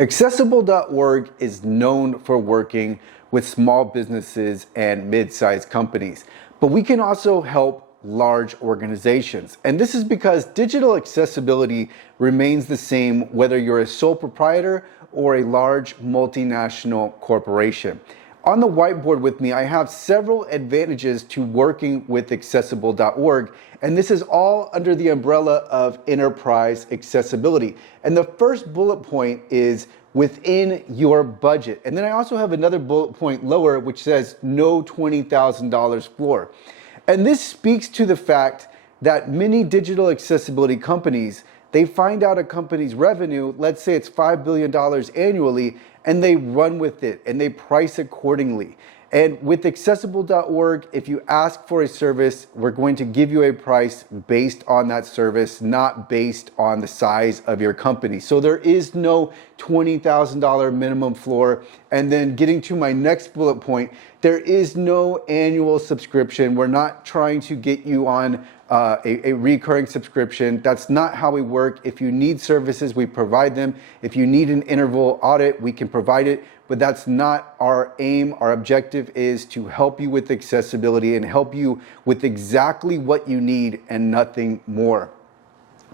Accessible.org is known for working with small businesses and mid-sized companies, but we can also help large organizations. And this is because digital accessibility remains the same whether you're a sole proprietor or a large multinational corporation. On the whiteboard with me, I have several advantages to working with accessible.org, and this is all under the umbrella of enterprise accessibility. And the first bullet point is within your budget. And then I also have another bullet point lower which says no $20,000 floor. And this speaks to the fact that many digital accessibility companies, they find out a company's revenue, let's say it's $5 billion annually, and they run with it and they price accordingly. And with accessible.org, if you ask for a service, we're going to give you a price based on that service, not based on the size of your company. So there is no $20,000 minimum floor. And then getting to my next bullet point, there is no annual subscription. We're not trying to get you on a recurring subscription. That's not how we work. If you need services, we provide them. If you need an interval audit, we can provide it. But that's not our aim. Our objective is to help you with accessibility and help you with exactly what you need and nothing more.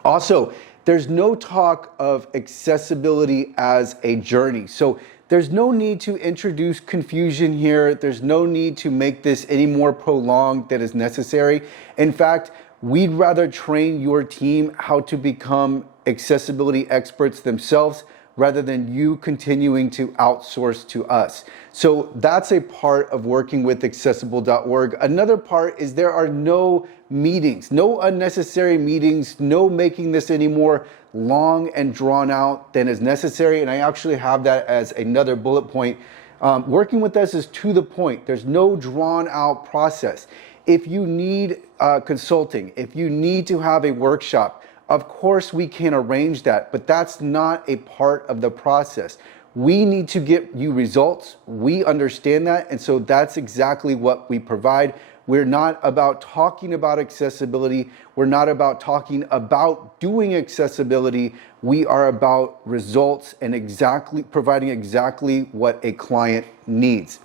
Also, there's no talk of accessibility as a journey. So there's no need to introduce confusion here. There's no need to make this any more prolonged than is necessary. In fact, we'd rather train your team how to become accessibility experts themselves rather than you continuing to outsource to us. So that's a part of working with accessible.org. Another part is there are no meetings, no unnecessary meetings, no making this any more long and drawn out than is necessary. And I actually have that as another bullet point. Working with us is to the point. There's no drawn out process. If you need consulting, if you need to have a workshop, of course we can arrange that, but that's not a part of the process. We need to get you results. We understand that, and so that's exactly what we provide. We're not about talking about accessibility. We're not about talking about doing accessibility. We are about results and providing exactly what a client needs.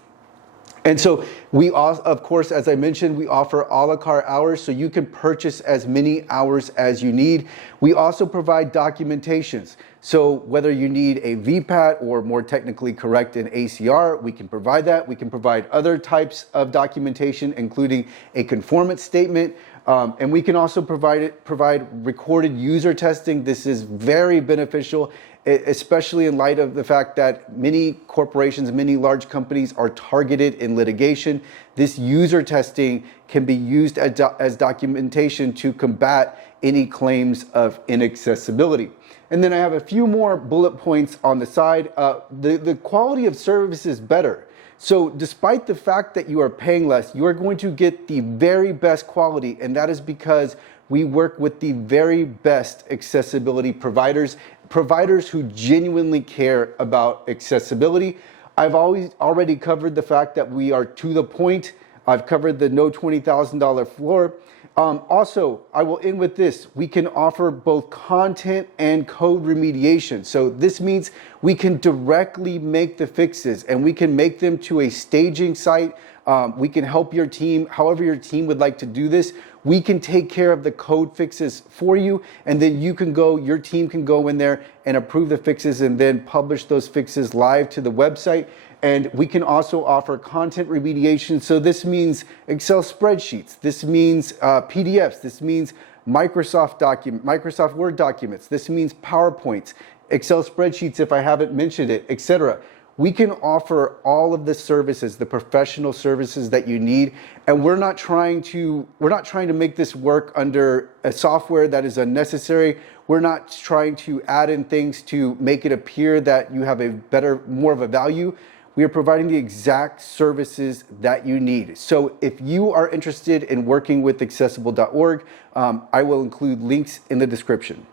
And so we, of course, as I mentioned, we offer a la carte hours, so you can purchase as many hours as you need. We also provide documentations. So whether you need a VPAT or more technically correct an ACR, we can provide that. We can provide other types of documentation, including a conformance statement. And we can also provide recorded user testing. This is very beneficial, especially in light of the fact that many corporations, many large companies are targeted in litigation. This user testing can be used as documentation to combat any claims of inaccessibility. And then I have a few more bullet points on the side. The quality of service is better. So despite the fact that you are paying less, you are going to get the very best quality, and that is because we work with the very best accessibility providers who genuinely care about accessibility. I've already covered the fact that we are to the point. I've covered the no $20,000 floor. Also, I will end with this. We can offer both content and code remediation. So this means we can directly make the fixes and we can make them to a staging site. We can help your team, however your team would like to do this. We can take care of the code fixes for you, and then your team can go in there and approve the fixes and then publish those fixes live to the website. And we can also offer content remediation. So this means Excel spreadsheets. This means PDFs. This means Microsoft Word documents. This means PowerPoints, Excel spreadsheets if I haven't mentioned it, etc. We can offer all of the services, the professional services that you need, and we're not trying to make this work under a software that is unnecessary. We're not trying to add in things to make it appear that you have more of a value. We are providing the exact services that you need. So if you are interested in working with accessible.org, I will include links in the description.